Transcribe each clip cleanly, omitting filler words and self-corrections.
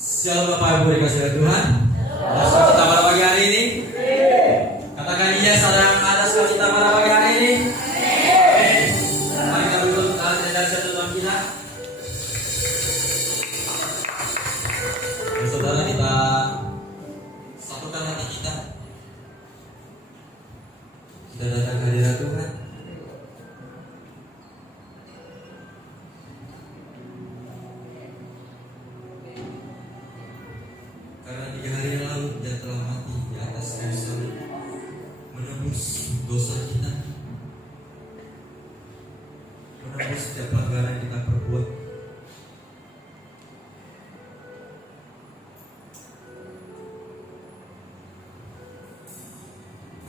Shalom Bapak Ibu dikasih Tuhan. Ada sukacita pada pagi hari ini. Katakan iya sedang ada sukacita pada pagi hari ini. Mari kita duduk dari satu Tuhan kita. Saudara, kita satukan hati kita. Kita datang ke hadirat Tuhan. Karena 3 hari yang lalu Dia telah mati di atas kayu salib, menebus dosa kita, menebus setiap pelanggaran yang kita perbuat.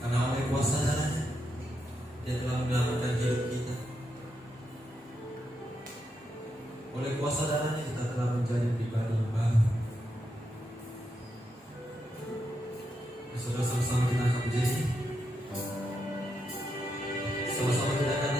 Karena oleh kuasa darahnya Dia telah menyelamatkan hidup kita. Oleh kuasa darahnya kita telah menjadi pribadi yang baru. Saudara, sama-sama kita akan menjadi. Sama-sama kita akan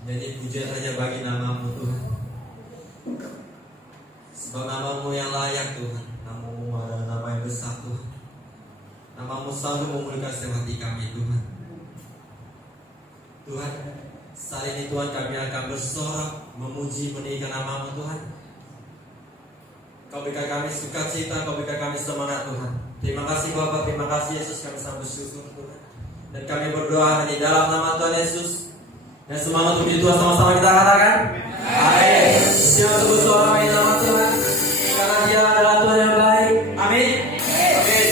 Nyanyi pujian hanya bagi nama-Mu Tuhan. Sebab nama-Mu yang layak Tuhan. Nama-Mu adalah nama yang besar Tuhan. Nama-Mu selalu memulihkan setiap hati kami Tuhan. Tuhan, saat ini Tuhan kami akan bersorak memuji meninggikan nama-Mu Tuhan. Kau berikan kami sukacita, Kau berikan kami semangat Tuhan. Terima kasih Bapa, terima kasih Yesus, kami sangat bersyukur Tuhan. Dan kami berdoa di dalam nama Tuhan Yesus. Dan semangat untuk Tuhan sama-sama kita katakan. Amin. Siapa sebut suara di nama Tuhan. Karena Dia adalah Tuhan yang baik. Amin. Amin.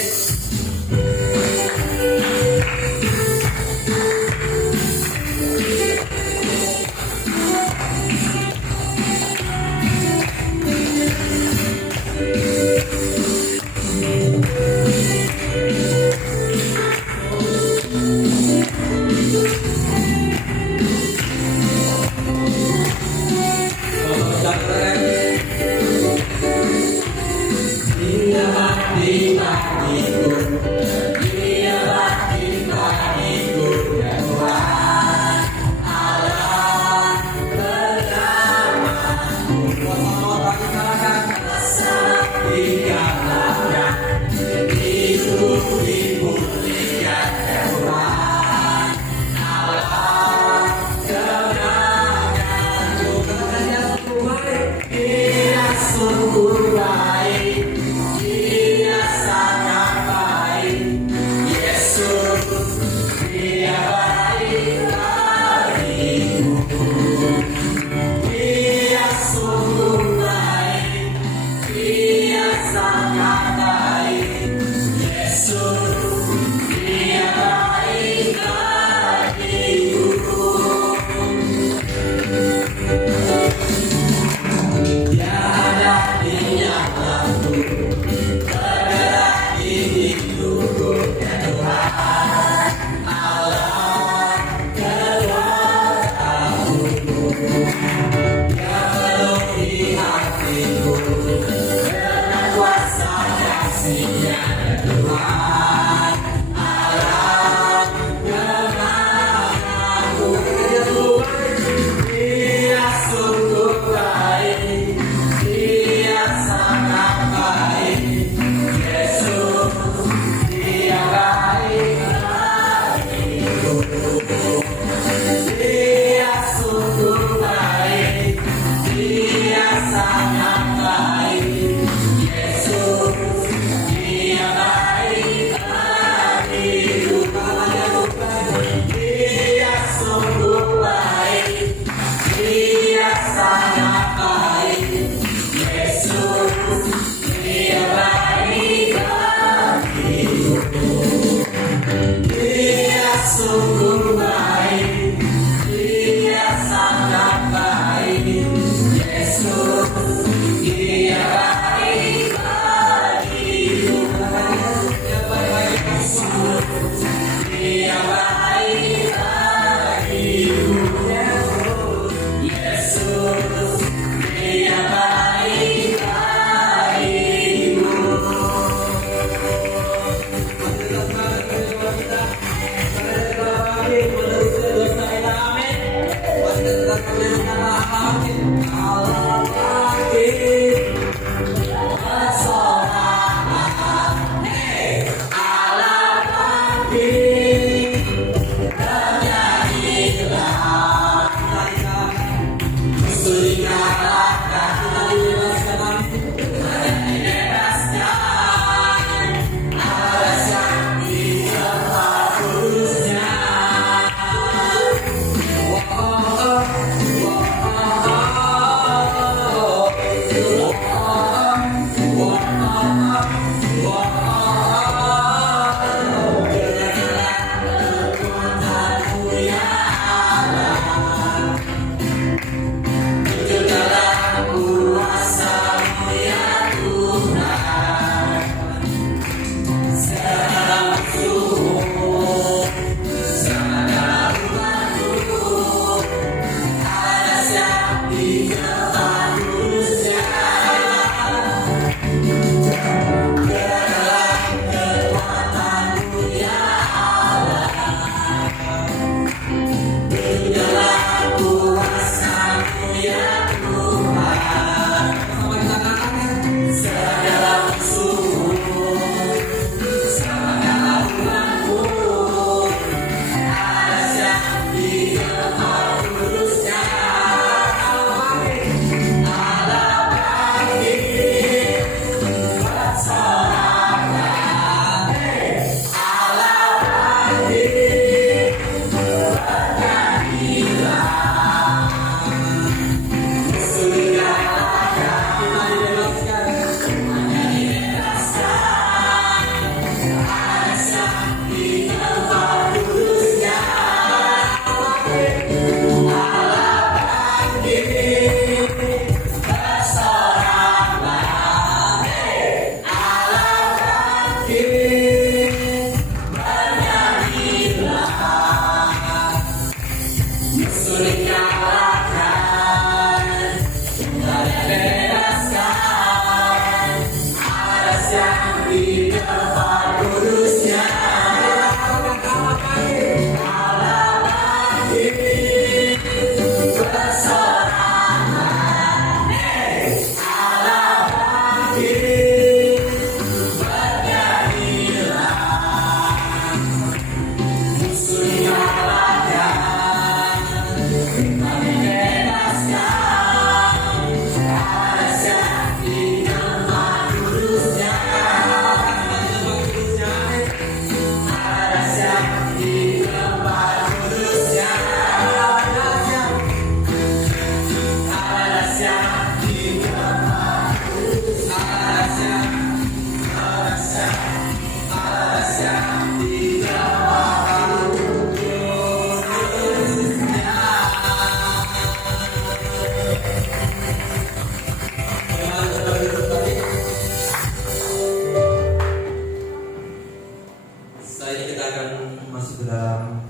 masuk ke dalam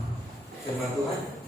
firman Tuhan.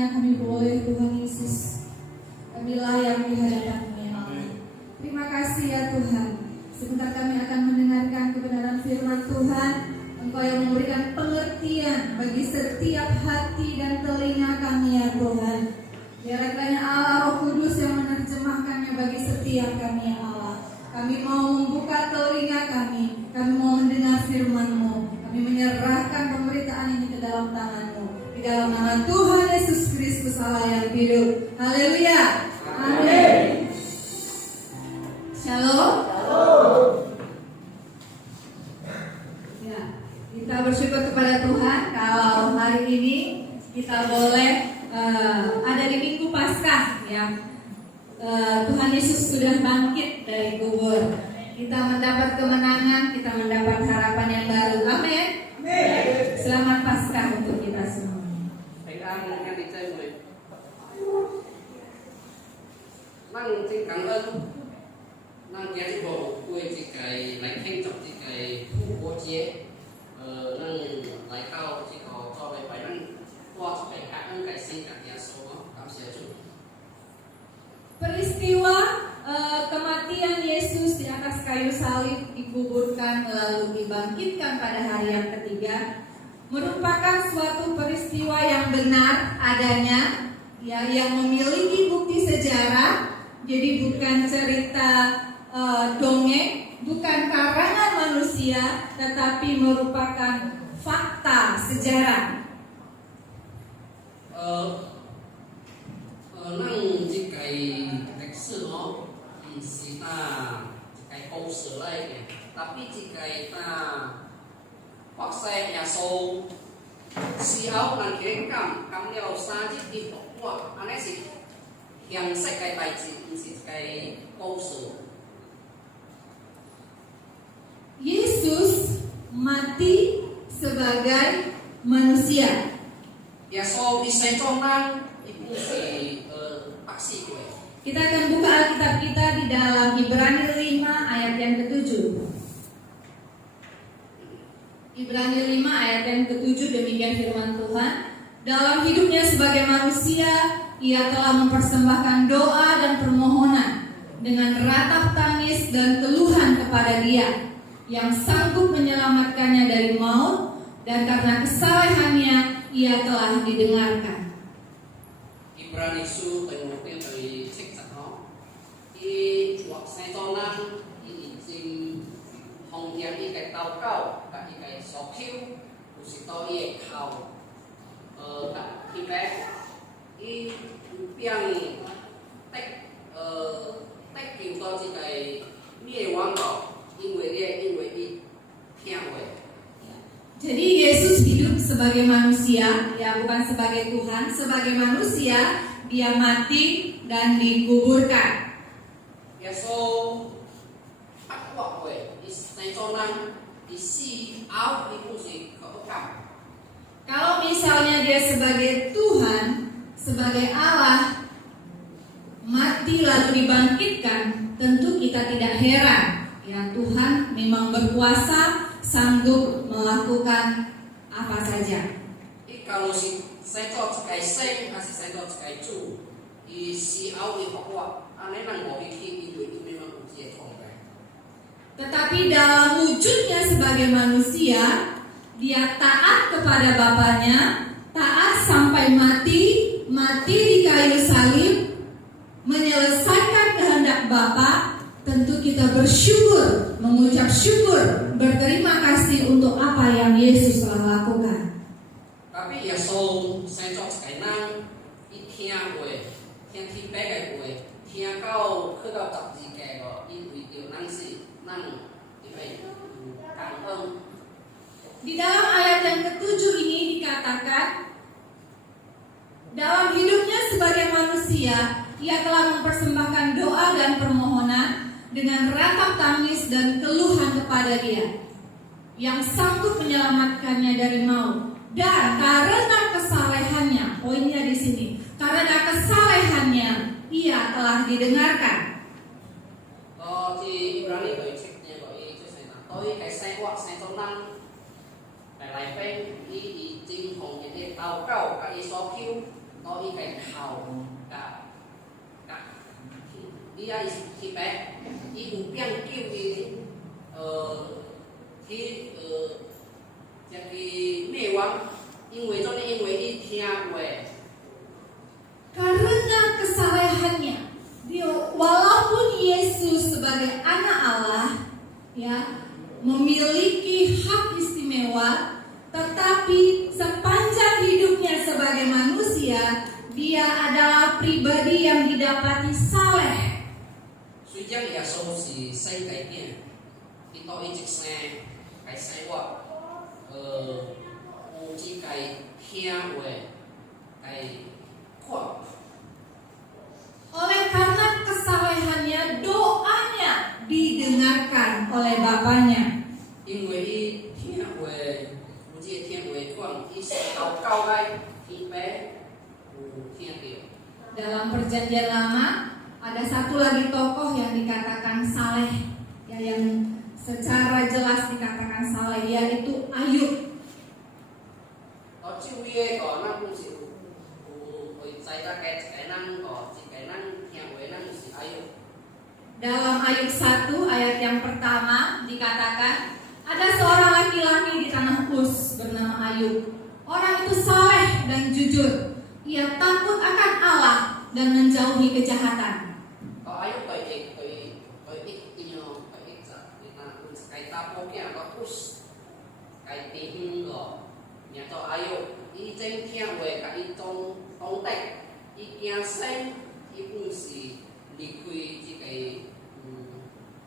karunia kami boleh Tuhan Yesus. Kami layak di hadapan-Mu ya Allah. Terima kasih ya Tuhan. Sebentar kami akan mendengarkan kebenaran firman Tuhan. Engkau yang memberikan pengertian bagi setiap hati dan telinga kami ya Tuhan. Biar kiranya Allah Roh Kudus yang menerjemahkannya bagi setiap kami ya Allah. Kami mau membuka telinga kami mau mendengar firman-Mu. Kami menyerahkan pemberitaan ini ke dalam tangan-Mu. Di dalam nama Tuhan Yesus Kristus Allah yang hidup. Haleluya. Amin. Shalom. Ya, kita bersyukur kepada Tuhan kalau hari ini kita boleh ada di Minggu Paskah ya. Tuhan Yesus sudah bangkit dari kubur. Kita mendapat kemenangan, kita mendapat harapan yang baru. Amin. Selamat Paskah untuk kita semua. Năng xin cảm ơn năng nhắn bộ quê chị cái lãnh thanh trọng chị cái khu bố chế năng lái cao chị có cho về phải năng qua cho cái khác năng cái xin cả nhà số cảm謝Chúa. Peristiwa kematian Yesus di atas kayu salib, dikuburkan lalu dibangkitkan pada hari yang ketiga merupakan suatu peristiwa yang benar adanya ya, yang memiliki bukti sejarah. Jadi bukan cerita dongeng, bukan karangan manusia, tetapi merupakan fakta sejarah. Năng chị cái lịch sử nó chỉ ta cái câu sử lại tapi chị cái ta hoặc xe nhà số si áo năng kiến cầm leo xa chiếc đi tộc qua anh ấy gì yang saya kai bài chỉ cái câu sử. Yesus mati sebagai manusia. Ya so bisa conang ibu si paksi gue. Kita akan buka Alkitab kita di dalam Ibrani 5 ayat yang ke-7. Ibrani 5 ayat yang ke-7 demikian firman Tuhan. Dalam hidupnya sebagai manusia, ia telah mempersembahkan doa dan permohonan dengan ratap tangis dan keluhan kepada Dia yang sanggup menyelamatkannya dari maut, dan karena kesalehannya ia telah didengarkan. Ibrani su tengok dari cek nó i hoặc sai cho năng i jing hong yang i cái tàu cao cả i cái sọc khiu của sĩ to i khảo cả i bé i biang tách tách kiểu to chỉ cái miệng quang bảo in người đi theo người. Jadi Yesus hidup sebagai manusia, ya bukan sebagai Tuhan. Sebagai manusia, Dia mati dan dikuburkan. Ya so bắt quả người đi cho năng đi si áo đi cũng gì có cảm. Kalau misalnya Dia sebagai Tuhan, sebagai Allah, mati lalu dibangkitkan, tentu kita tidak heran. Ya Tuhan memang berkuasa, sanggup melakukan apa saja. Kalau si saya cho cái sen hay saya cho cái chủ thì si áo đi hoặc quả anh ấy năng bỏ đi khi đi đuổi đi memang ujian không phải. Tetapi dalam wujudnya sebagai manusia, Dia taat kepada Bapaknya, taat sampai mati di kayu salib, menyelesaikan kehendak Bapa. Tentu kita bersyukur, mengucap syukur, berterima kasih untuk apa yang Yesus telah lakukan. Tapi ya so saya cho cái năng ít theo người theo khi bé cái người theo cao khơi cao tập gì kẻ đó ít điều năng gì năng như vậy cảm ơn. Di dalam ayat yang ke-7 ini dikatakan, dalam hidupnya sebagai manusia, Ia telah mempersembahkan doa dan permohonan dengan ratap tangis dan keluhan kepada Dia yang sanggup menyelamatkannya dari maut. Dan karena kesalehannya, poinnya di sini, karena kesalehannya Ia telah didengarkan. Thì Ibrani gọi trách gọi cho sai là tôi cái sai hoặc sai cho năng lại bên đi chính hồng những cái tàu cao cái số kêu tôi hầu cả đi ai thì bé đi cũng biang kêu thì jadi mewah ingwe cho nên ingwe đi theo về Karena kesalehannya, walaupun Yesus sebagai anak Allah, ya, memiliki hak istimewa, tetapi sepanjang hidupnya sebagai manusia, dia adalah pribadi yang didapati saleh. 虽然耶穌是世界邊，佢都一直生係生活，有只係聽話，係看。 Oleh karena kesalehannya, doanya didengarkan oleh Bapaknya. 因為伊聽話，有只聽話講，伊是禱告嘅，天父有聽到。 Dalam perjanjian lama, ada satu lagi tokoh yang dikatakan saleh, ya, yang secara jelas dikatakan saleh, yaitu Ayub. 我照嘢個，咱本是有會知得嘅一個人個，一個人聽話，咱是Ayub。 Dalam Ayub 1 ayat yang pertama dikatakan, ada seorang laki-laki di tanah Uz bernama Ayub. Orang itu saleh dan jujur. Ia takut akan Allah dan menjauhi kejahatan. 個Ayub佢應用佢一隻，佢打波鏡個 push， 佢地方個，名做Ayub，伊正聽話，佢伊當得，伊驚死，伊本是離開這個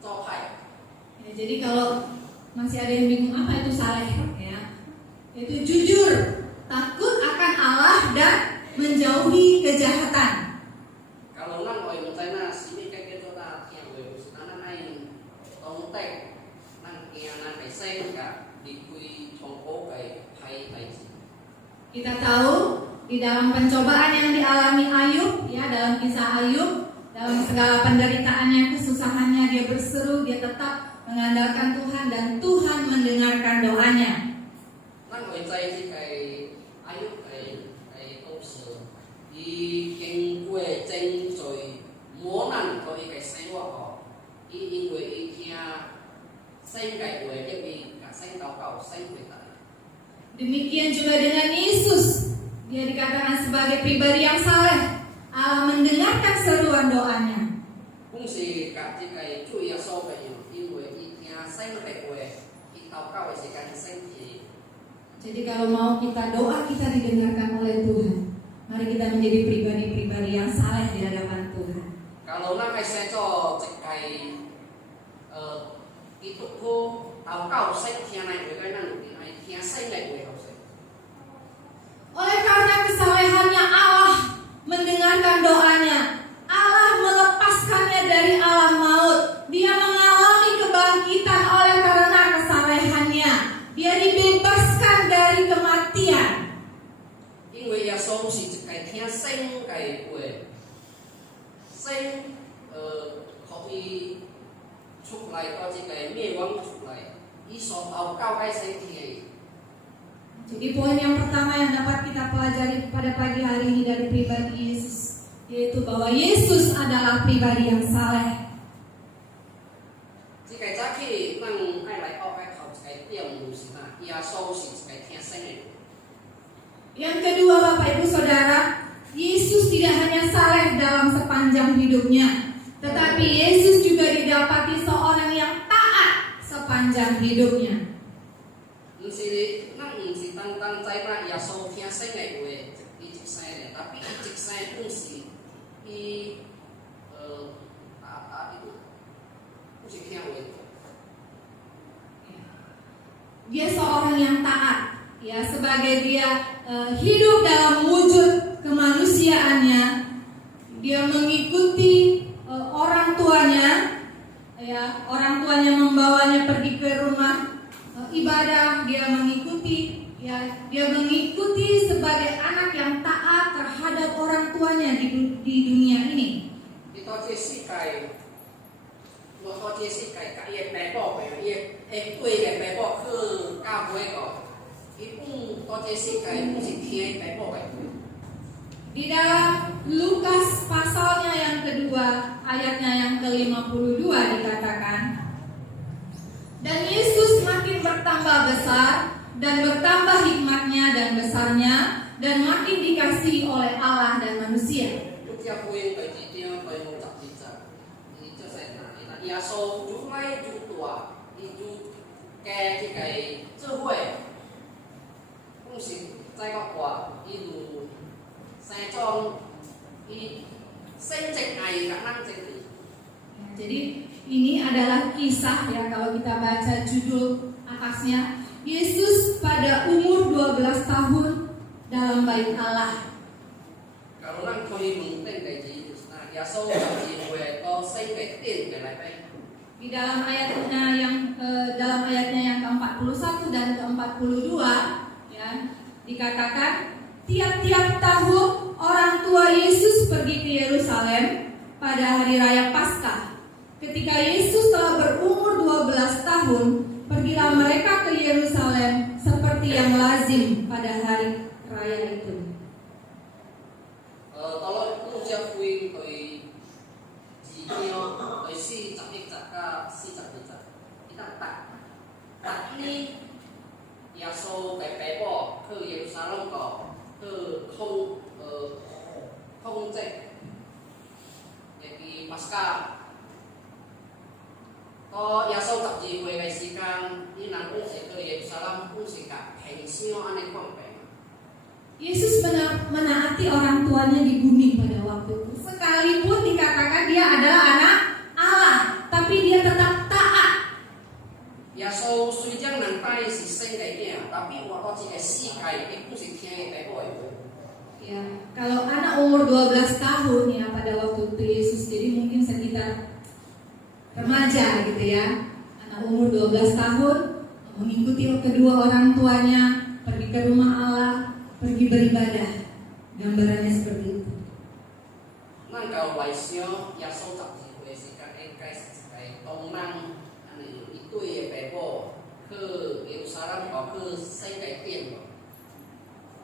左派。 Ya, jadi kalau masih ada yang bingung apa itu saleh, ya, itu jujur, takut akan Allah dan menjauhi kejahatan. Kalau nang oi mencana sini kayak gitu ta tiang oi nang ai tong tek nang kia nang kai sen ka dikui chongko kai pai. Kita tahu di dalam pencobaan yang dialami Ayub, ya, dalam kisah Ayub, dalam segala penderitaannya, kesusahannya, dia berseru, dia tetap mengandalkan Tuhan dan Tuhan mendengarkan doanya. Nang oi cai si kai Ayub kai câu sự đi kinh quê chân rồi múa năn có đi cái sen hoa cỏ đi người đi kia sen cái quê để bị cả sen tàu cầu sen quê tại. Demikian juga dengan Yesus, dia dikatakan sebagai pribadi yang saleh. Allah mendengarkan seruan doanya. Cũng是cả chỉ cái chủ yếu số cái nhiều, đi người đi kia sen cái quê đi tàu cầu thì cái sen gì. Jadi kalau mau kita doa kita didengarkan oleh Tuhan, mari kita menjadi pribadi-pribadi yang saleh di hadapan Tuhan. Kalau nang ai sẽ cho cái kỹ thuật cô tàu cầu sen kia này với cái năng thì ai kia sen này với học sinh. Oleh karena kesalehannya Allah mendengarkan doanya, Allah melepaskannya dari alam maut. Dia mengalami kebangkitan oleh karena kesalehannya. Dia dibebaskan dari kematian. 因為耶穌是一個聽生嘅話，生可以出來到一個滅亡出來，伊所禱告嘅生聽。 Jadi poin yang pertama yang dapat kita pelajari pada pagi hari ini dari pribadi Yesus, yaitu bahwa Yesus adalah pribadi yang saleh. 這個早起咱愛來學嘅頭一個點就是哪，耶穌是一個聽生嘅。 Yang kedua, Bapak Ibu Saudara, Yesus tidak hanya saleh dalam sepanjang hidupnya, tetapi Yesus juga didapati seorang yang taat sepanjang hidupnya. 唔是，咱唔是單單知咱耶穌聽生嘅話，伊一生嘅，但伊一生本是伊不是聽話。 Dia seorang yang taat, ya, sebagai dia hidup dalam wujud kemanusiaannya, dia mengikuti orang tuanya, ya, orang tuanya membawanya pergi ke rumah ibadah, dia mengikuti, ya, dia mengikuti sebagai anak yang taat terhadap orang tuanya di dunia ini. Itu je世界，我這世界甲伊個爸爸嘅，伊個對嘅爸爸去教會個，伊本到這世界本是聽爸爸嘅。 Di dalam Lukas pasalnya yang kedua, ayatnya yang ke-52 dikatakan, dan Yesus makin bertambah besar dan bertambah hikmatnya dan besarnya dan makin dikasihi oleh Allah dan manusia. 路加福音第二章第50節，伊即係嗱，耶穌愈來愈大，伊愈加即個智慧，講是在個話，伊如生長，伊升職愛甲咱職理。 Jadi ini adalah kisah ya, kalau kita baca judul atasnya, Yesus pada umur 12 tahun dalam bait Allah. Kalau咱可以問定嘅字，嗱，耶穌就智慧到升嘅點嘅嚟俾。 Di dalam ayatnya yang ke-41 dan ke-42 ya, dikatakan tiap-tiap tahun orang tua Yesus pergi ke Yerusalem pada hari raya Paskah. Ketika Yesus telah berumur 12 tahun, pergilah mereka ke Yerusalem seperti yang lazim pada hari raya itu. Kalau路加福音第2章第41節到42節，伊當逐年耶穌嘅爸爸去耶路撒冷個去控制，亦巴斯加。 到耶穌12歲嘅時間，伊能講是去耶路撒冷，講是甲平常安尼看病。 Yesus menaati orang tuanya di bumi pada waktu itu. Sekalipun dikatakan dia adalah anak Allah, tapi dia tetap taat. 耶穌雖然能帶是生嘅囝，tapi 我一個世界，伊講是聽嘅爸爸嘅話。 Ya, kalau anak umur 12 tahun ya pada waktu itu Yesus, jadi mungkin sekitar remaja gitu ya. Anak umur 12 tahun mengikuti kedua orang tuanya pergi ke rumah Allah, pergi beribadah. Gambarannya seperti itu. 咱到內省，耶穌12歲時間，應該是係東南，安尼一對嘅爸爸去耶路撒冷，去世界點。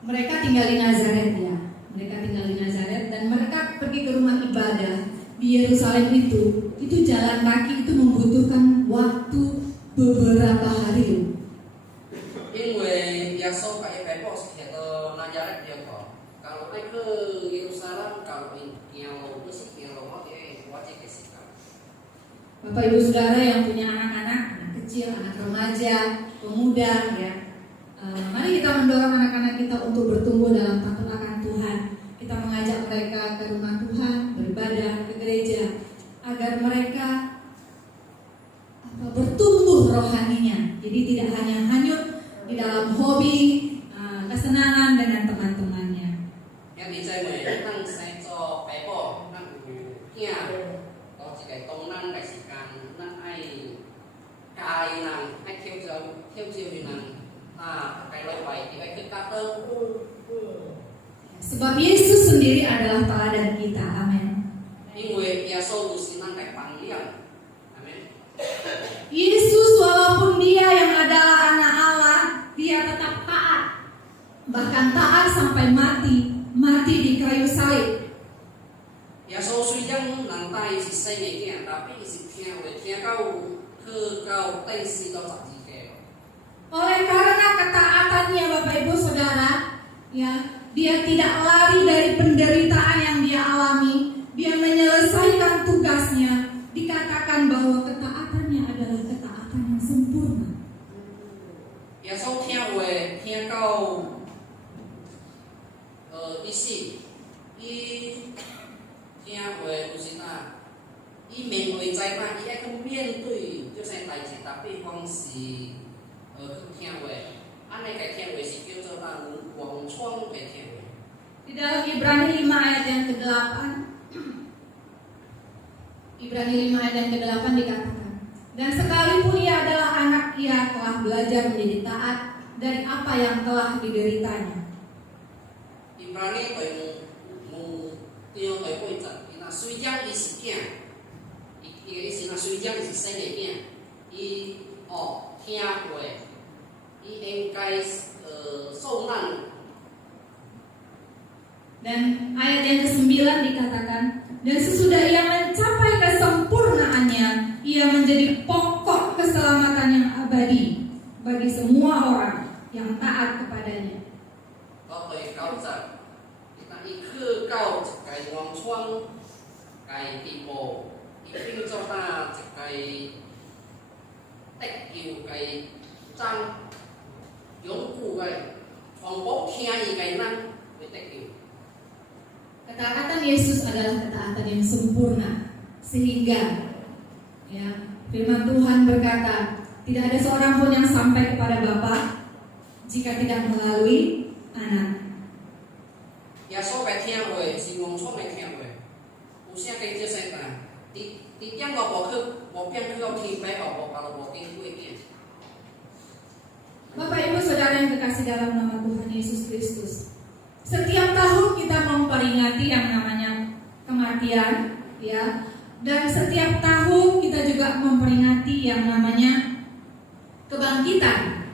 Mereka tinggal di Nazaret ya. Mereka tinggal di Nazaret dan mereka pergi ke rumah ibadah di Yerusalem itu jalan kaki itu membutuhkan waktu beberapa hari. 因為耶穌嘅爸爸是喺到拿撒勒地個，kalau愛去耶路撒冷，kalau行路，都是行路，我這個時間。 Bapak Ibu Saudara yang punya anak-anak, anak kecil, anak remaja, pemuda ya. Mari kita mendorong anak-anak kita untuk bertumbuh dalam takut akan Tuhan. Kita mengajak mereka ke rumah Tuhan, beribadah ke gereja, agar mereka bertumbuh rohaninya. Jadi tidak hanya hanyut di dalam hobi, kesenangan dengan teman-temannya. Yang di sini, kita saya cho bé bò, kita kia, có chỉ cái công năng cái sự can, năng ai cài năng, ai theo chiều thì năng, cái loại vậy thì phải kita Sebab Yesus sendiri adalah teladan kita. Amin.因為耶穌是咱嘅榜樣，amin. Yesus walaupun dia yang adalah anak Allah, dia tetap taat. Bahkan taat sampai mati di kayu salib. 耶穌雖然能帶是生嘅囝，但係是聽到去到第4到12嘅。 Oleh karena ketaatannya Bapak Ibu Saudara, ya, dia tidak lari dari penderitaan yang dia alami. Dia menyelesaikan tugasnya. Dikatakan bahwa ketaatannya adalah ketaatan yang sempurna. 耶穌聽到意思，伊聽話就是哪，伊面對災難，伊愛去面對這些代志，打比方是去聽話，安尼個聽話是叫做咱廣創個聽話。 Di dalam Ibrani 5 ayat yang ke-8, Ibrani 5 ayat yang ke-8 dikatakan, dan sekalipun ia adalah anak, ia telah belajar menjadi taat dari apa yang telah dideritanya. Ibrani對目標對規則，伊若雖然伊是囝，伊是若雖然是生個囝，伊聽話，伊應該受難。 Dan ayat yang ke-9 dikatakan, dan sesudah ia mencapai kesempurnaannya, ia menjadi pokok keselamatan yang abadi bagi semua orang yang taat kepadanya. 到第9節，但伊去到一個農村嘅地步，伊變做那一個得救嘅真永固嘅，全部聽伊嘅人會得救。 Ketaatan Yesus adalah ketaatan yang sempurna, sehingga ya, firman Tuhan berkata, tidak ada seorang pun yang sampai kepada Bapa jika tidak melalui Anak. 耶穌嘅聽話是農村嘅聽話，有啥嘅叫啥個？啲點個無變去到天北後，無把路無經過嘅。 Bapak Ibu Saudara yang kekasih dalam nama Tuhan Yesus Kristus, setiap tahun kita memperingati yang namanya kematian, ya, dan setiap tahun kita juga memperingati yang namanya kebangkitan.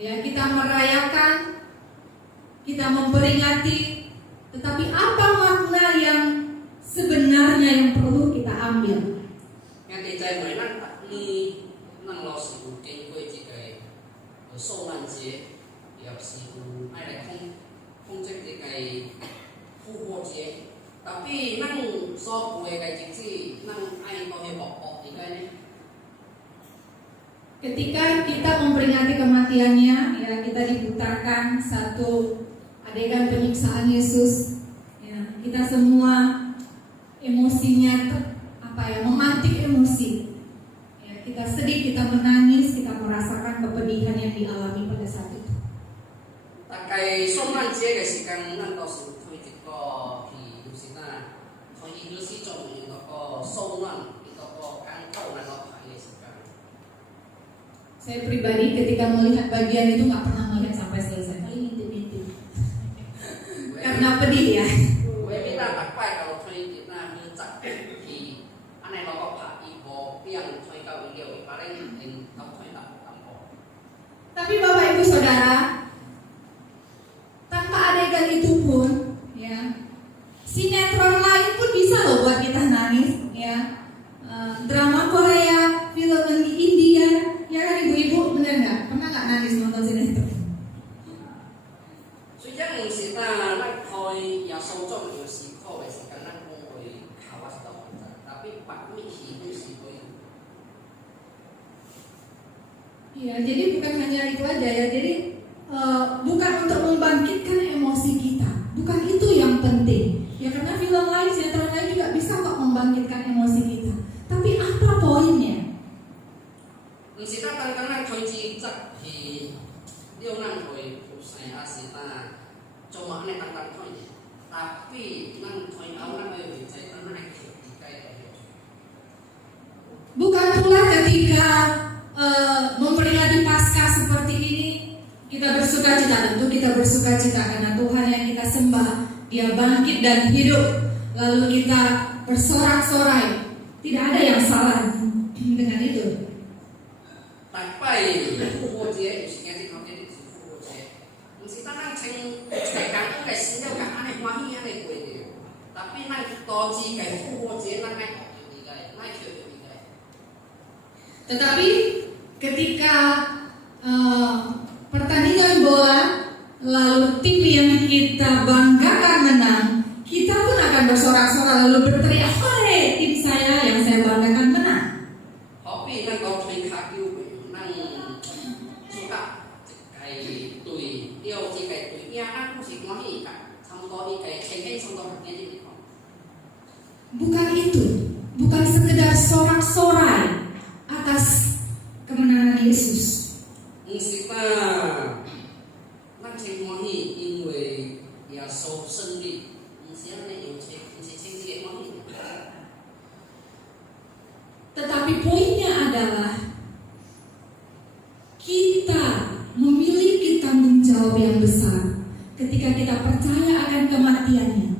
Ya, kita merayakan, kita memperingati, tetapi apa makna yang sebenarnya yang perlu kita ambil? Yang dijai mulai nang老師傅經過這個受難節，也是有愛來控制這個復活節。tapi nang so kue kayak gitu, nang ai kau hebok ini kan? Ketika kita memperingati kematiannya, ya kita diputarkan satu adegan penyiksaan Yesus. Ya, kita semua emosinya memantik emosi. Ya, kita sedih, kita menangis, kita merasakan kepedihan yang dialami pada saat itu. Takai soman cie kasi kan nang tau su tui jiko ki usina, tui ilusi jong itu ko soman itu ko kan kau nang kau kaya sekarang. Saya pribadi ketika melihat bagian itu nggak pernah melihat sampai selesai, paling intip-intip. Karena pedih ya. Gue minta takai kalau tui kita mencak ki, aneh lo kok ibu yang tui kau ilio, paling in kau tui tak kampung. Tapi Bapak Ibu Saudara, tanpa adegan itu pun, ya, sinetron lain pun bisa loh buat kita nangis, ya. Drama Korea, film India, ya kan ibu-ibu, bener nggak? Pernah nggak nangis nonton sinetron? Sejak kita nak koi ya sojong yo si koi sekarang koi kawas tau, tapi pak mi hidup si koi. Iya, jadi bukan hanya itu aja ya. Jadi bukan untuk membangkitkan emosi kita, bukan itu yang penting. Ya karena film lain, sinetron lain juga bisa kok membangkitkan emosi kita. Tapi apa poinnya? Kita kadang-kadang koi cicak di dia nang koi saya asita cuma aneh tentang koi, tapi nang koi awal nang koi saya tanah kayak Bukan pula ketika memperingati Paskah seperti ini kita bersukacita. Tentu kita bersukacita karena Tuhan yang kita sembah Dia bangkit dan hidup. Lalu kita bersorak-sorai. Tidak ada yang salah dengan itu. Tapi复活节有时间是靠这里是复活节，不是咱能从感恩的心了感安尼欢喜安尼过的，tapi咱多志嘅复活节咱爱学到呢个，爱学到呢个。 Tetapi ketika pertandingan bola lalu tim yang kita banggakan menang, kita pun akan bersorak-sorak lalu berteriak, "Hore, tim saya yang saya banggakan menang." Tapi咱讲推卡球嘅，咱主角係對，了這個對贏，咱不是講伊個，差不多伊個前天差不多係幾地方。 Bukan itu, bukan sekedar sorak-sorai atas kemenangan Yesus. 唔是吧？咱真歡喜，因為耶穌勝利，唔是安尼有錢，唔是真正嘅歡喜。 Tetapi poinnya adalah kita memiliki tanggung jawab yang besar ketika kita percaya akan kematiannya,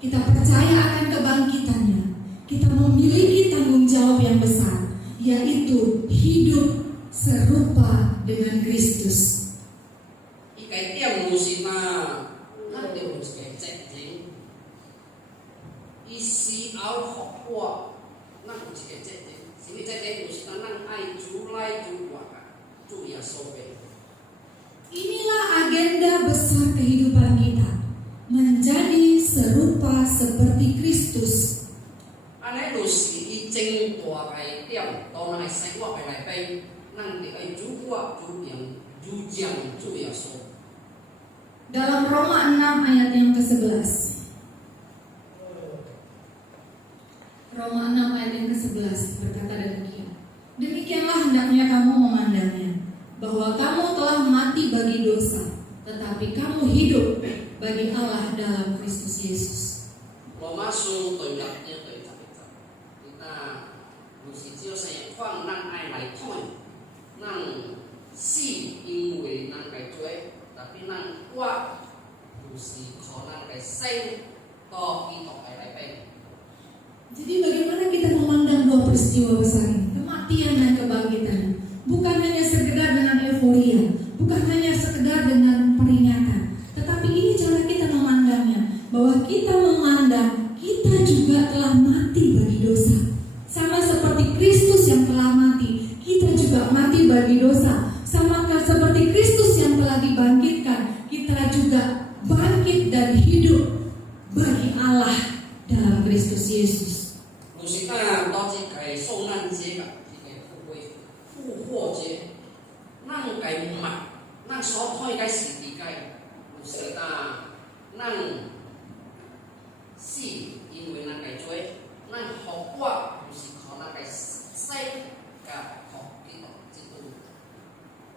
kita percaya akan kebangkitannya. Kita memiliki tanggung jawab yang besar, yaitu hidup serupa dengan Kristus. Cái tiệm mù xịt mà nó đều một cái chạy dính isi áo học qua năng của chị cái chỉ cái của chúng ta năng ai chú lai chú quả chú ya sobe. Inilah agenda besar kehidupan kita, menjadi serupa seperti Kristus. Anh ấy đồ sĩ y chênh tòa cái tiệm tòa này sánh qua cái này bên năng thì cái chú qua chú yang chú jiang chú ya so. Dalam Roma 6 ayat yang ke-11. Roma 6 ayat yang ke-11 berkata demikian. Demikianlah hendaknya kamu memandangnya, bahwa kamu telah mati bagi dosa, tetapi kamu hidup bagi Allah dalam Kristus Yesus. Roma su tôi nhập như tôi tập kita mesti chiếu saya khoang năng ai lại thôi năng si in vì năng cái chuối tapi năng qua mesti khó năng cái sen to khi tộc cái lại bên. Jadi bagaimana kita memandang dua peristiwa besar ini, kematian dan kebangkitan, bukan hanya sekedar dengan euforia, bukan hanya sekedar dengan peringatan, tetapi ini cara kita memandangnya, bahwa kita memandang kita juga telah mati bagi dosa. Sama seperti Kristus yang telah mati, kita juga mati bagi dosa. Sama seperti Kristus yang telah dibangkitkan, kita juga bangkit dan hidup bagi Allah dalam Kristus Yesus. 有时咱到这个受难节个这个复活节，咱个物，咱所看个是地个，有时咱死，因为咱个做，咱后果就是靠咱个死个靠基督基督。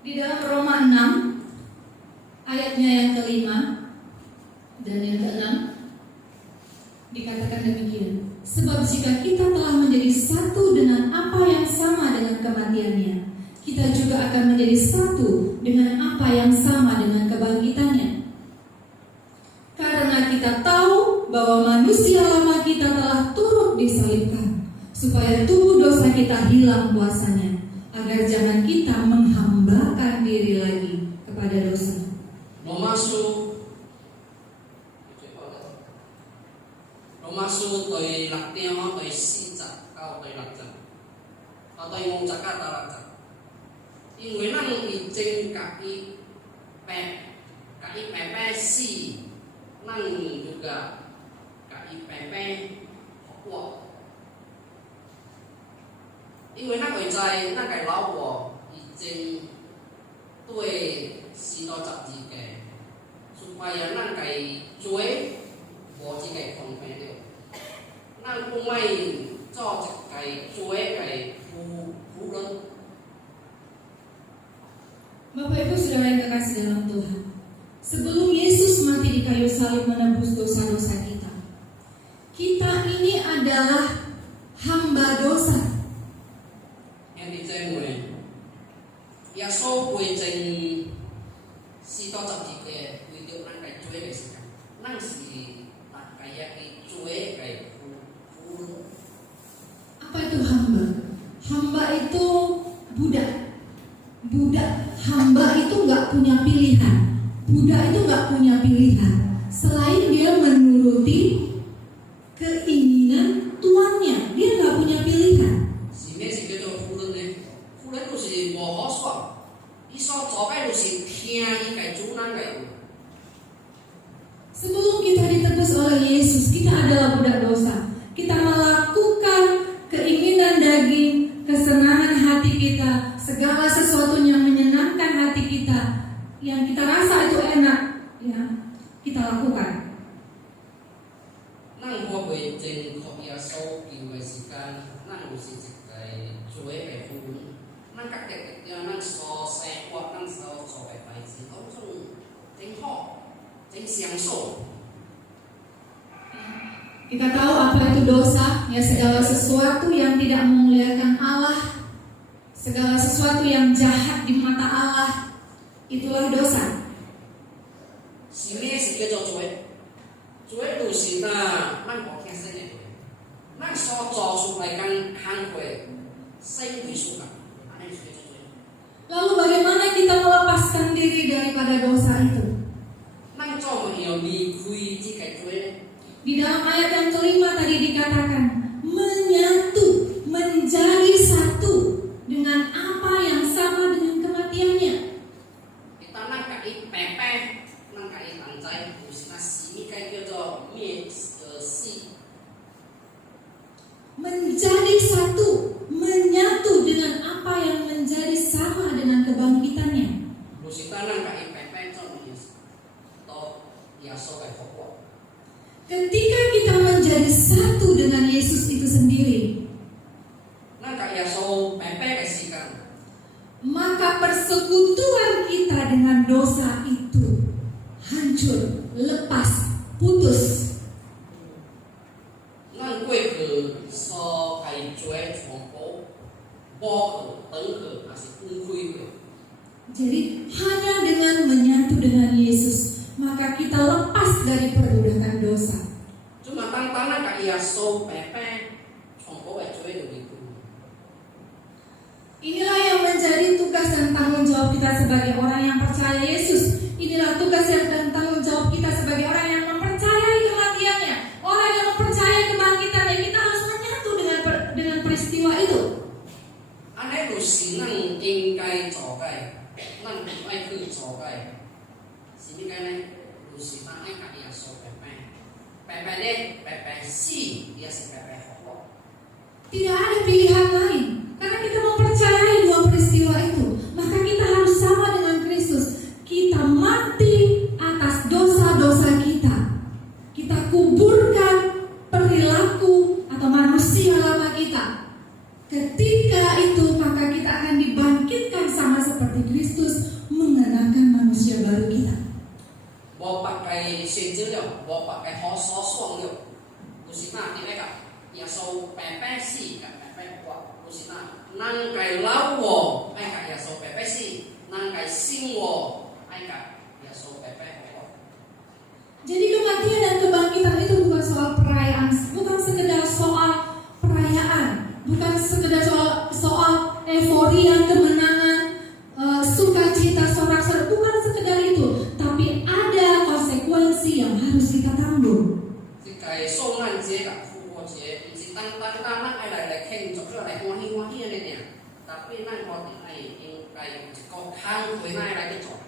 Di dalam Roma 6 ayatnya yang ke-5 dan yang ke-6 dikatakan demikian. Sebab jika kita telah menjadi satu dengan apa yang sama dengan kematiannya, kita juga akan menjadi satu dengan apa yang sama dengan kebangkitannya. Karena kita tahu bahwa manusia lama kita telah turut disalibkan, supaya tubuh dosa kita hilang kuasanya, agar jangan kita menghambakan diri lagi kepada dosa. Roma su tôi lạc tiêu tôi si chặt cao tôi lạc chặt, tôi ngôn chặt cả ta lạc chặt. In vì năng bị trên cả cái pe si năng juga cái pe hoa. In vì năng ở trái năng cái lão hoa trên tôi si đó chặt gì cái, supaya năng cái chuối bỏ chỉ cái phòng pe được. Năng cũng may cho cái chuối cái phú lớn. Bapak Ibu Saudara yang terkasih dalam Tuhan, sebelum Yesus mati di kayu salib menebus dosa-dosa kita, kita ini adalah hamba dosa. Yang di trên ya số quỳ trên si to chậm thì cái quỳ điệu năng cái chuối cái gì năng si tak kayak cái chuối cái phú. Apa itu hamba? Hamba itu budak. Hamba itu nggak punya pilihan. Budak itu nggak punya pilihan selain dia menuruti keinginan tuannya. Dia nggak punya pilihan. Sini si cái chỗ phú lớn lúc si bỏ khó soạn, đi so cho cái lúc si thiên cái chú năng cái. Sebelum kita ditebus oleh Yesus, kita adalah budak dosa. Kita melakukan keinginan daging, kesenangan hati kita, segala sesuatu yang menyenangkan hati kita, yang kita rasa itu enak, ya, kita lakukan. Năng hoa quỳ trên không ya sâu kỳ về si can năng lúc si cái chuối cái phú. Năng các cái năng so xe qua năng so cái bài gì đó trong tính họ. Kita tahu apa itu dosa, ya segala sesuatu yang tidak memuliakan Allah, segala sesuatu yang jahat di mata Allah, itulah dosa. Sini sini cho chuối đủ xí ta năng có khen sinh này, năng so trò sụp lại căn quê sinh quỷ sụp lại, anh sini cho chuối. Lalu bagaimana kita melepaskan diri daripada dosa itu? Năng cho một hiểu đi quy chi cái chuối. Di dalam ayat yang kelima tadi menjadi satu, menyatu dengan apa yang menjadi sama dengan kebangkitannya. Lusita nang kai pepe con yes. To yaso kai hokwa. Ketika kita menjadi satu dengan Yesus itu sendiri, Nang kai yaso pepe kai sikan. maka persekutuan kita dengan dosa itu hancur, lepas, putus. Nang kue ke so kai cuai chongpo. Bo ke teng ke masih ungkui ke. Jadi hanya dengan menyatu dengan Yesus, maka kita lepas dari perbudakan dosa. Cuma tang-tang kai yaso pepe chongpo kai cuai begitu. Inilah yang menjadi tugas dan tanggung jawab kita sebagai orang yang percaya Yesus. Inilah tugas dan tanggung jawab kita sebagai orang yang mempercayai kematiannya, orang yang mempercayai kebangkitannya. Kita harus menyatu dengan peristiwa itu. Aneh lusi nang ingkai cokai, nang ingkai ke cokai. Sini kan lusi nang ingkai yaso pepe. Pepe deh, pepe si dia si pepe hokwa. Tidak ada pilihan lain. Karena kita mempercayai dua peristiwa itu, maka kita harus sama dengan Kristus. Kita mati atas dosa-dosa kita. Kita kuburkan perilaku atau manusia lama kita. Ketika itu maka kita akan dibangkitkan sama seperti Kristus, mengenakan manusia baru kita. Bo pakai senjil yo, bo pakai hoso suang yo. Lusi nang di mereka yaso pepe si kan pepe hokwa. Kusina nang kai lawo ai ka yaso pepe si nang kai singwo ai ka yaso pepe hokwa. Jadi kematian dan kebangkitan itu bukan soal perayaan, bukan sekedar soal perayaan, bukan sekedar soal euforia, kemenangan, sukacita, sorak-sorai, bukan sekedar itu, tapi ada konsekuensi yang harus kita tanggung. Si kai so nan je ka fu wo je, si tang nang ai lai keng jok jo lai ho hi ne ne. Tapi nang ho ti ai ing kai ko kang kui nai lai jok.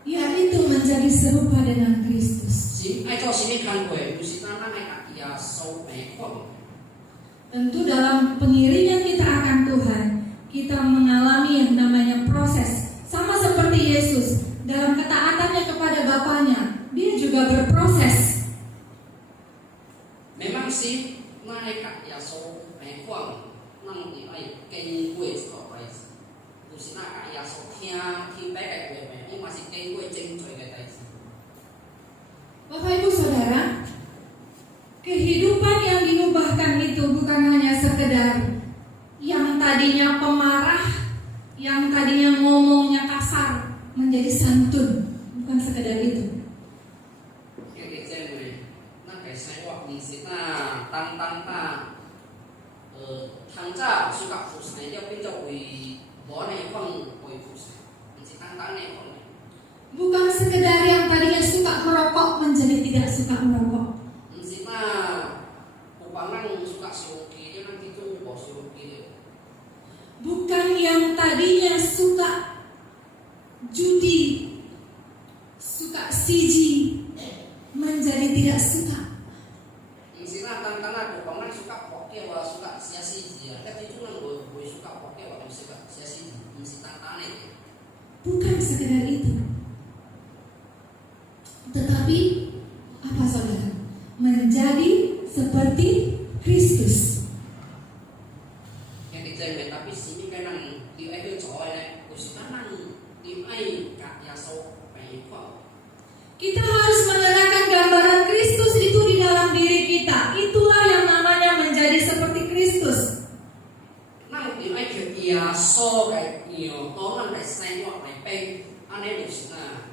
Yaitu menjadi serupa dengan Kristus. Si ai jo sini kang kui, si nang ai ka ya so me ko. Tentu dalam pengiringan kita akan Tuhan, kita mengalami yang namanya proses. Sama seperti Yesus, dalam ketaatannya kepada Bapaknya, dia juga berproses. Memang sih nai ka ya so me ko nang ti ai keng kui ko pai. Si nang ka ya so kia ti pe kai kui me, ini masih keng kui jeng choi kai tai. Bapak Ibu Saudara, kehidupan yang diubahkan itu bukan hanya sekedar yang tadinya pemarah, yang tadinya ngomongnya kasar menjadi santun, bukan sekedar itu. Yang kecil ni, nak kai sai wak ni si na tang tangca suka fusai dia pinjau wi boleh pun wi fusai, si tang ni pun. Bukan sekedar yang tadinya suka merokok menjadi tidak suka merokok. Si na upangan suka suki dia nanti tu bos suki dia. Bukan yang tadinya suka judi, suka siji, menjadi tidak suka. Si na tang upangan suka poke wala suka siasi dia. Tapi tu nang wi suka poke wala suka siasi si tang ni. Bukan sekedar itu. Tetapi apa saudara? Menjadi seperti Kristus. Yang dicari tapi sini kan nang di ai ke coy ni, usita nang di ai ka ya so pai ko. Kita harus mengenakan gambaran Kristus itu di dalam diri kita. Itulah yang namanya menjadi seperti Kristus. Nang di ai ke ya so kai nio to nang kai sai wak mai pe ane usita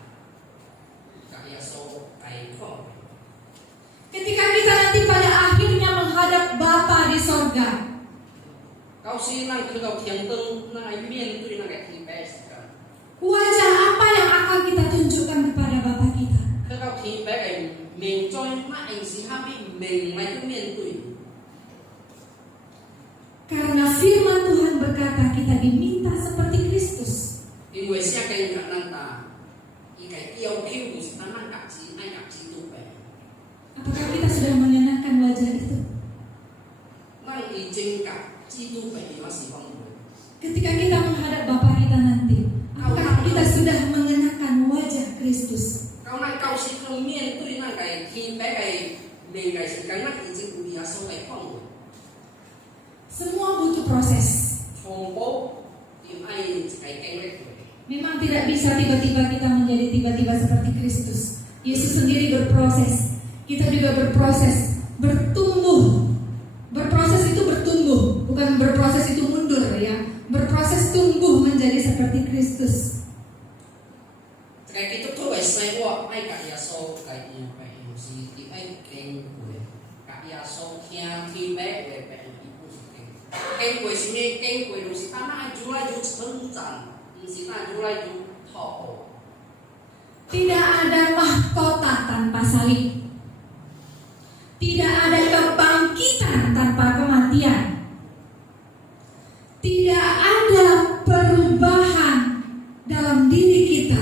ka ya so pai ko. Ketika kita nanti pada akhirnya menghadap Bapa di sorga, Kau si nang kau tiang teng nang ai mien tu nang kai ti pe kan. wajah apa yang akan kita tunjukkan kepada Bapa kita? Kau ti pe kai mien join ma ing si happy mien mai tu mien tu. Karena firman Tuhan berkata kita diminta seperti Kristus. Di Wesia kai ka nang ta. I kai iau kiu tu nang ka ci ai ka ci tu pe. Apakah kita sudah mengenakan wajah itu? Nang itu bagi masih bang. Ketika kita menghadap Bapa kita nanti, apakah kita sudah mengenakan wajah Kristus? Kau nak kau si kemen tu nak kai ki bagai mengai si karena izin udia sampai kong. Semua butuh proses. Chombo di ai kai kengret. Memang tidak bisa tiba-tiba kita menjadi tiba-tiba seperti Kristus. Yesus sendiri berproses. Kita juga berproses, bertumbuh. Berproses itu bertumbuh, bukan berproses itu mundur ya. Berproses tumbuh menjadi seperti Kristus. Kayak gitu tuh saya buat ai kak Yaso kayak yang kayak si di ai keng gue kak Yaso kia feedback gue kayak ibu keng gue sini keng gue si tanah julai ju sebentar si tanah julai ju top. Tidak ada mahkota tanpa salib. Tidak ada kebangkitan tanpa kematian. Tidak ada perubahan dalam diri kita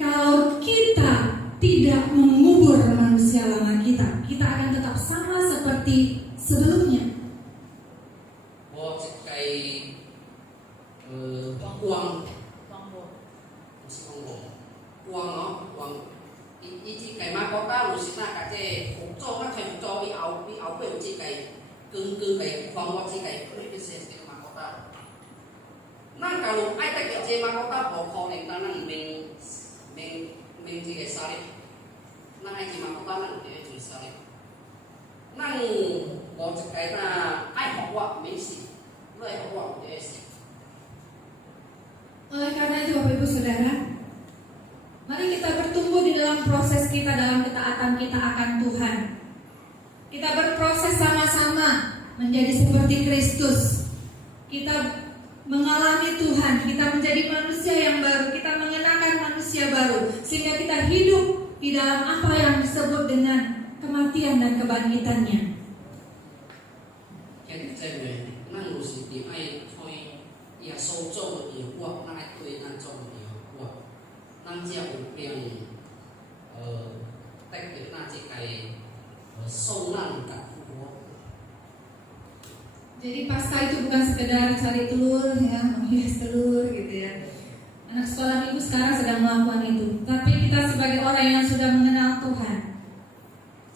kalau kita tidak mengubur manusia lama kita. Kita akan tetap sama seperti sebelumnya. Oh kayak uang uang ini kayak mahkota lu sih nak kayak ukco kan kayak ukco di au pe uci kayak keng kayak uang uci kayak ini bisa jadi mahkota. Nah kalau ai tak jadi mahkota pokok yang tanah meng jadi salib. Nah ai jadi mahkota nang dia jadi salib. Nang mau kayak na ai hok mesti, lu ai hok dia sih. Oleh karena itu Bapak Ibu Saudara, mari kita bertumbuh di dalam proses kita, dalam ketaatan kita akan Tuhan. Kita berproses sama-sama menjadi seperti Kristus. Kita mengalami Tuhan, kita menjadi manusia yang baru, kita mengenakan manusia baru, sehingga kita hidup di dalam apa yang disebut dengan kematian dan kebangkitannya. Yang saya nang usi di ai thôi ya sâu châu di buat nang ai tu nang châu di buat nang dia yang tek na ji kai sâu nang kat buat. Jadi pasca itu bukan sekedar cari telur ya, menghias telur gitu ya. Anak sekolah minggu sekarang sedang melakukan itu. Tapi kita sebagai orang yang sudah mengenal Tuhan,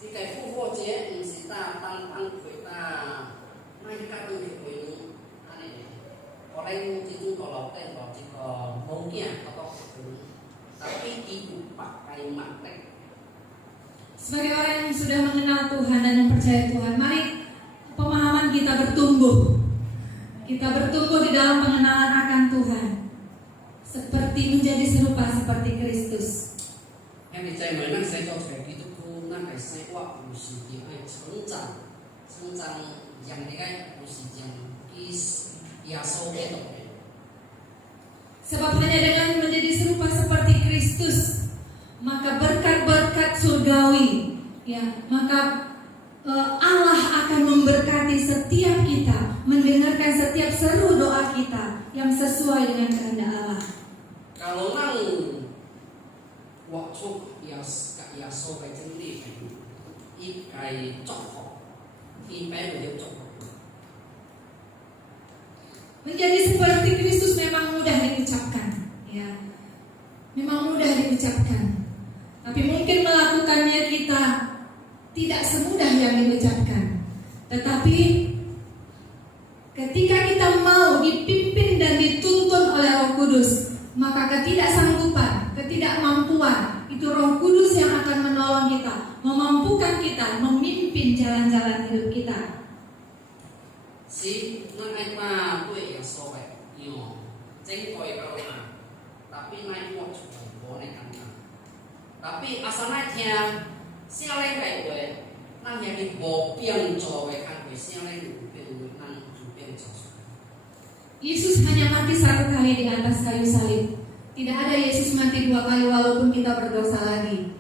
jika fufu je mesti ta tang kita mai ka tu di ko ni ane orang itu kalau ten kalau jika mungkin atau tapi ibu pakai matek. sebagai orang yang sudah mengenal Tuhan dan mempercayai Tuhan, mari pemahaman kita bertumbuh. Kita bertumbuh di dalam pengenalan akan Tuhan, seperti menjadi serupa seperti Kristus. Yang saya menang saya jauh kayak gitu pun nak saya wak mesti dia sencang yang dia mesti yang is biasa itu. Sebab hanya dengan menjadi serupa seperti Kristus, maka berkat-berkat surgawi, ya, maka Allah akan memberkati setiap kita, mendengarkan setiap seru doa kita yang sesuai dengan kehendak Allah. Kalau nang waktu ya so kayak sendiri kan, ikai cokok, ikai dia cokok. Menjadi seperti Kristus memang mudah diucapkan, ya, memang mudah diucapkan. Tapi mungkin melakukannya kita tidak semudah yang diucapkan. Tetapi ketika kita mau dipimpin dan dituntun oleh Roh Kudus, maka ketidaksanggupan, ketidakmampuan itu Roh Kudus yang akan menolong kita, memampukan kita memimpin jalan-jalan hidup kita. Si nang apa tu ya so kayak, yo, ceng koi kalau tapi naik mau coba boleh kan? Tapi asalnya siapa yang kayak gue, nang yang di bopian coba kan gue siapa yang bopian nang bopian coba. Yesus hanya mati satu kali di atas kayu salib. Tidak ada Yesus mati dua kali walaupun kita berdosa lagi.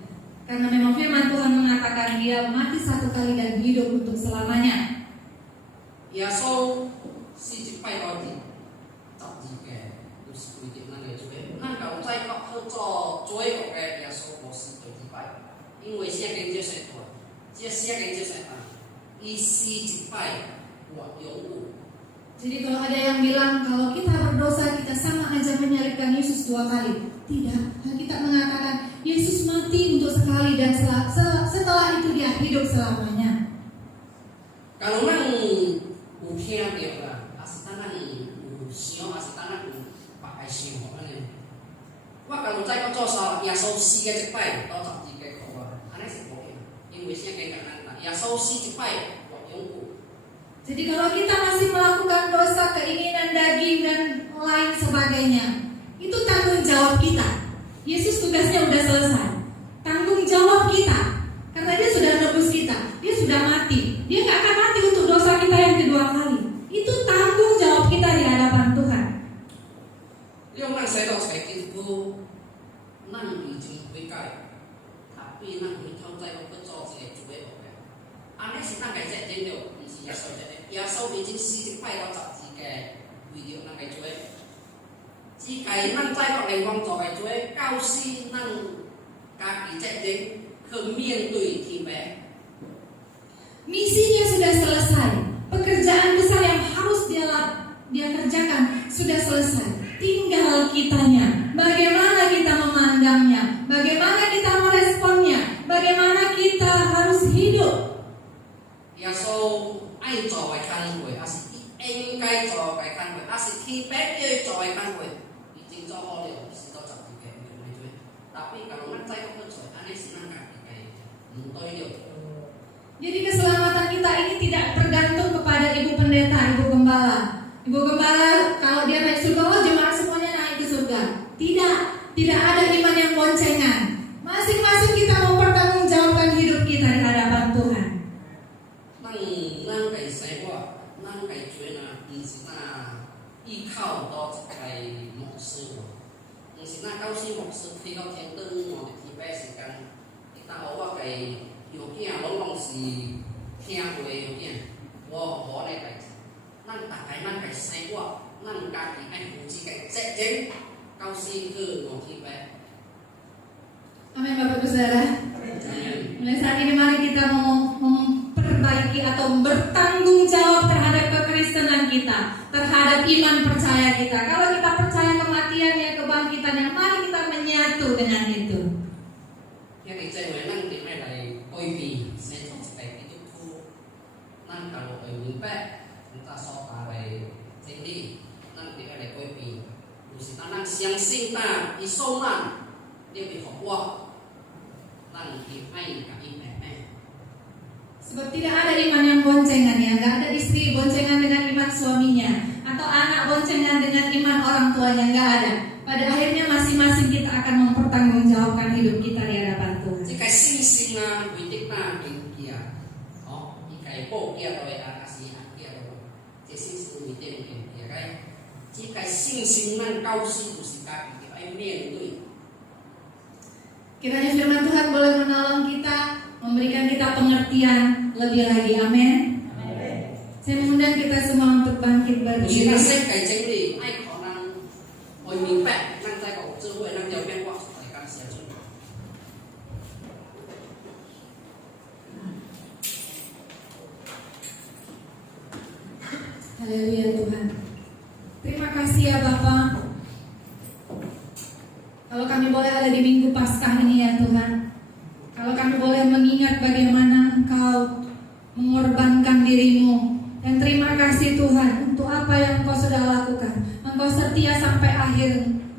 Karena memang firman Tuhan mengatakan dia mati satu kali dan hidup untuk selamanya. Ya so si jipai roti, tak jika terus kulit nang ya juga. Nang kalau saya kok kerja joy kok kayak ya so bos itu jipai. 因为现在跟就是多，这现在跟就是啊，一西jipai 我有物， Jadi kalau ada yang bilang kalau kita berdosa kita sama aja menyalibkan Yesus 2 kali. Tidak, Alkitab mengatakan Yesus mati untuk sekali dan setelah itu dia hidup selamanya. Kalau nang ukian dia lah, asitanan sio asitanan pakai sio kan. Wah kalau saya kau coba ya solusi ke cepat, kau tak tiga kau. Aneh sih boleh. Inggrisnya kayak kanan. Ya solusi cepat, kau yang Jadi kalau kita masih melakukan dosa, keinginan daging dan lain sebagainya, itu tanggung jawab kita. Yesus tugasnya udah selesai. Tanggung jawab kita. Karena dia sudah nebus kita. Dia sudah mati. Dia gak akan mati untuk dosa kita yang kedua kali. Itu tanggung jawab kita di hadapan Tuhan. Yung nang saya tahu saya itu nang dijemput kai, tapi nang dijemput saya kau kecil saya cuba oke. Aneh sih nang kayak jadi dia, ya so jadi, ya so bijin si pai kau tak jika video nang kayak cuba. Jika nang saya kau lengkong coba cuba, kau si nang kaki jadi kemian tiba. Misinya sudah selesai. Pekerjaan besar yang harus dia kerjakan sudah selesai. Tinggal kitanya. Bagaimana kita memandangnya? Bagaimana kita meresponnya? Bagaimana kita harus hidup? Ya so ai coba kan gue, asik engai coba kan gue, asik tiba dia coba kan gue. Bijin coba oleh si kau tak tiga gitu. Tapi kalau nang saya kau coba, aneh sih nang kaki kayak, muntoi dia. Jadi keselamatan kita ini tidak tergantung kepada ibu pendeta, ibu gembala. Ibu gembala kalau dia naik surga, oh jemaat semuanya naik ke surga. Tidak ada iman yang boncengan. Masing-masing kita mempertanggungjawabkan hidup kita di hadapan Tuhan. Nang kayak saya gua, nang kayak cuy na, insina ikau do kayak moksu. Insina kau si moksu, kau tiang teng mau ditipekan. Kita awak kayak yokia long si tiang gue yokia. Wah, boleh kayak. Nang tak kayak nang kayak saya gua, nang kaki kunci kayak cek kau si ke mau tipe. Amin Bapak Ibu Saudara. Mulai saat ini mari kita memperbaiki atau bertanggung jawab terhadap kekristenan kita, terhadap iman percaya kita. Kalau kita percaya kematiannya, kebangkitannya, mari kita menyatu dengan itu. Yang saya nang tipe dari koipi, saya sampai itu ku nang kalau koipi kita soal dari sini nang tipe dari koipi. Terus nang siang sinta isoman dia berhubung nang tipe Sebab tidak ada iman yang boncengan ya, nggak ada istri boncengan dengan iman suaminya, atau anak boncengan dengan iman orang tuanya, nggak ada. Pada akhirnya masing-masing kita akan mempertanggungjawabkan hidup kita di hadapan Tuhan. Jika sing na widik na dia, oh, jika ibu dia atau kasih dia atau sing widik dia kan, jika sing nan kau si musika kita amen itu. Kiranya firman Tuhan boleh menolong kita, memberikan kita pengertian lebih lagi. Amin. Saya mengundang kita semua untuk bangkit berdiri. Musika saya kayak jadi, ai kau nang, oi mimpi, nang saya kau cewe nang jauh yang kuat supaya kami siap. Haleluya Tuhan. Terima kasih ya Bapak. Kalau kami boleh ada di Minggu Paskah ini ya Tuhan. Kalau kami boleh mengingat bagaimana Engkau mengorbankan dirimu. Dan terima kasih Tuhan untuk apa yang Engkau sudah lakukan. Engkau setia sampai akhir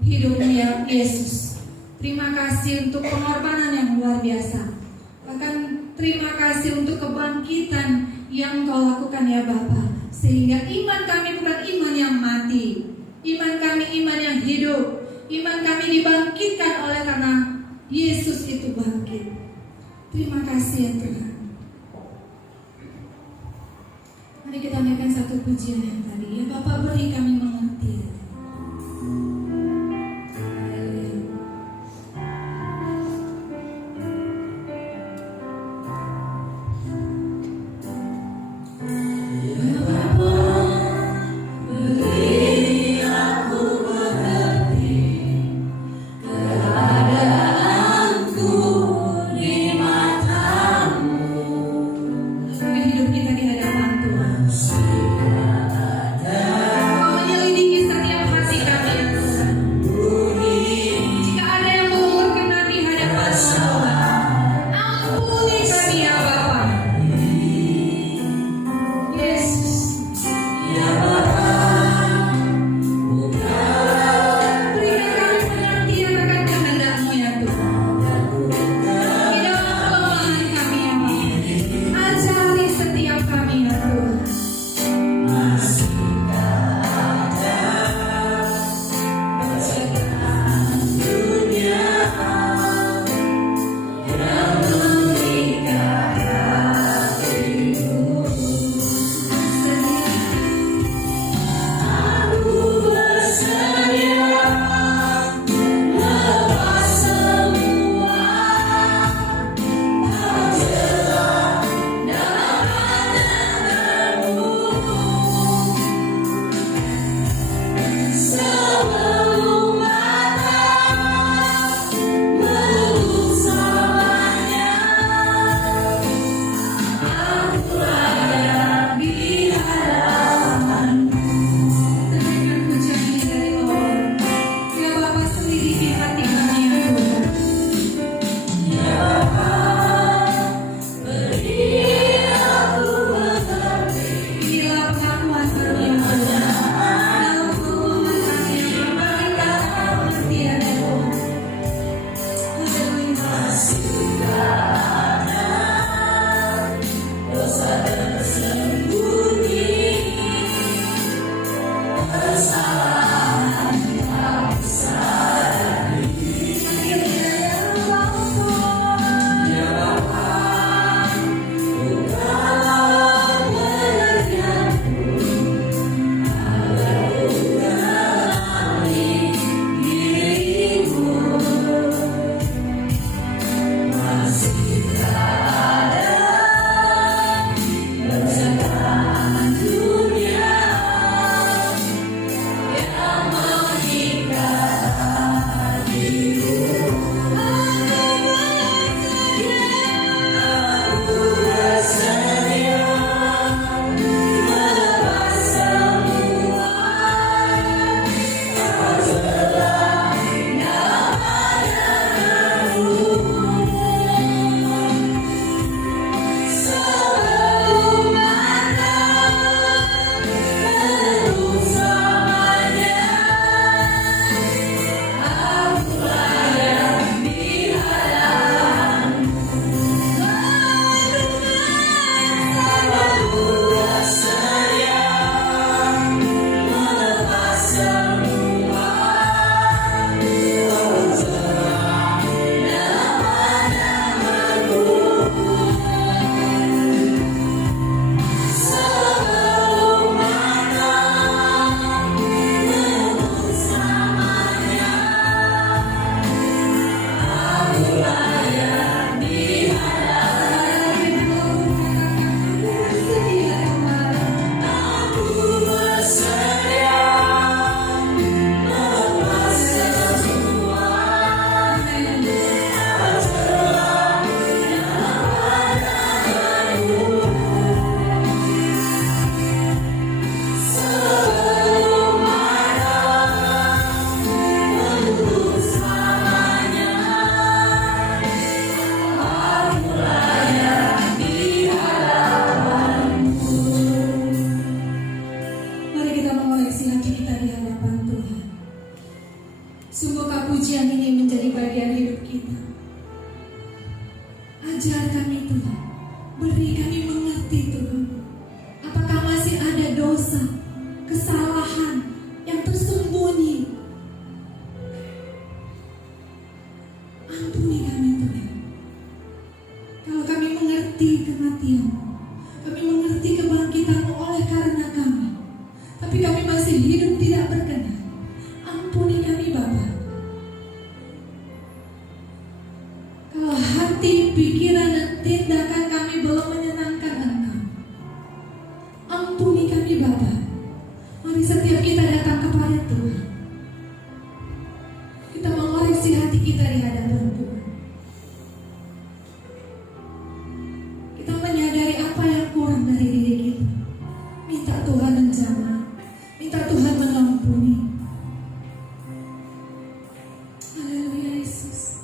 hidupmu ya Yesus. Terima kasih untuk pengorbanan yang luar biasa. Bahkan terima kasih untuk kebangkitan yang Engkau lakukan ya Bapa. Sehingga iman kami bukan iman yang mati. Iman kami iman yang hidup. Iman kami dibangkitkan oleh karena Yesus itu bangkit. Terima kasih ya Tuhan. Mari kita naikkan satu pujian yang tadi. Ya Bapak beri kami mengerti. Hidup kita di hadapan Tuhan. bangkitan-Mu oleh karena kami, tapi kami masih hidup tidak berkenan. Ampuni kami Bapa. Kalau hati, pikiran, dan tindakan kami belum menyenangkan Engkau, ampuni kami Bapa. Mari setiap kita datang kepada Tuhan, kita mengoreksi hati kita di hadapan Tuhan. Kita menyadari apa yang kurang dari diri kita. Minta Tuhan menjamah, minta Tuhan mengampuni. Haleluya Yesus.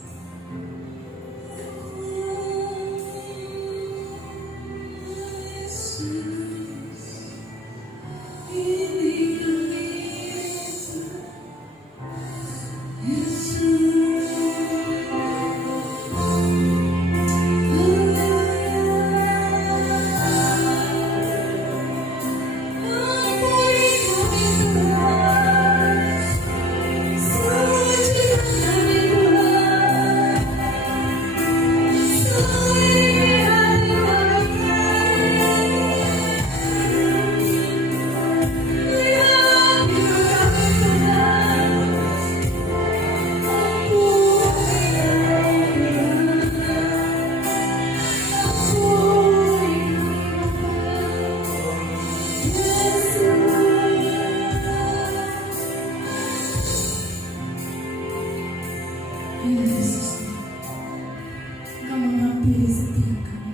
Yesus, Engkau menghampiri setiap kami.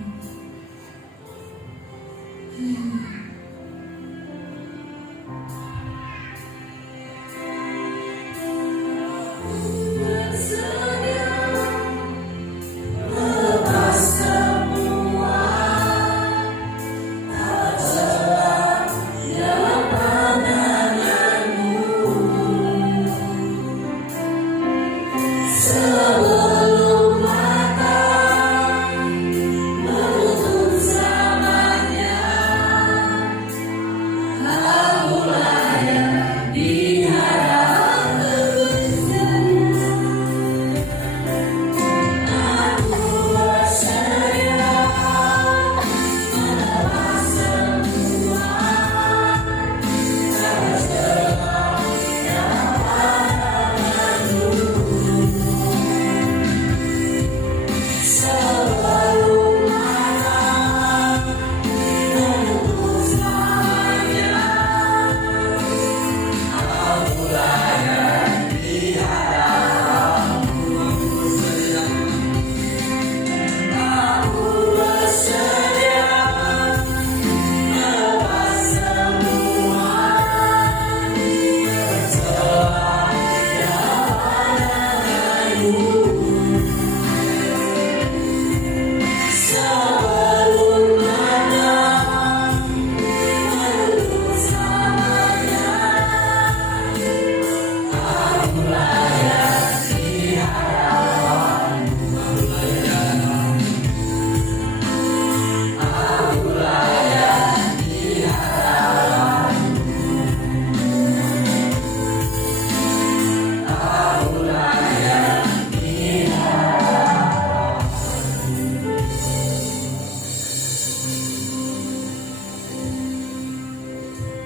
Haleluya.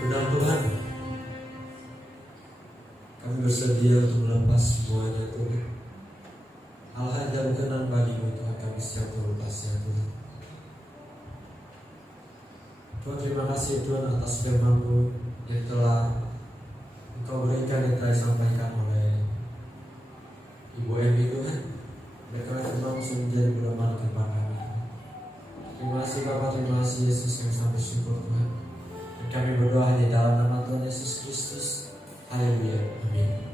Benar Tuhan, kami bersedia untuk melepas semuanya Tuhan. Hal-hal yang tidak berkenan bagimu Tuhan, kami siap melepasnya Tuhan. Tuhan, terima kasih Tuhan atas firman-Mu yang telah Engkau berikan, yang telah disampaikan oleh Ibu Emi Tuhan. Mereka firman-Mu menjadi pedoman kepada kami. Terima kasih Bapa, terima kasih Yesus, yang sampai syukur Tuhan. Kami berdoa di dalam nama Tuhan Yesus Kristus. Haleluya. Amin.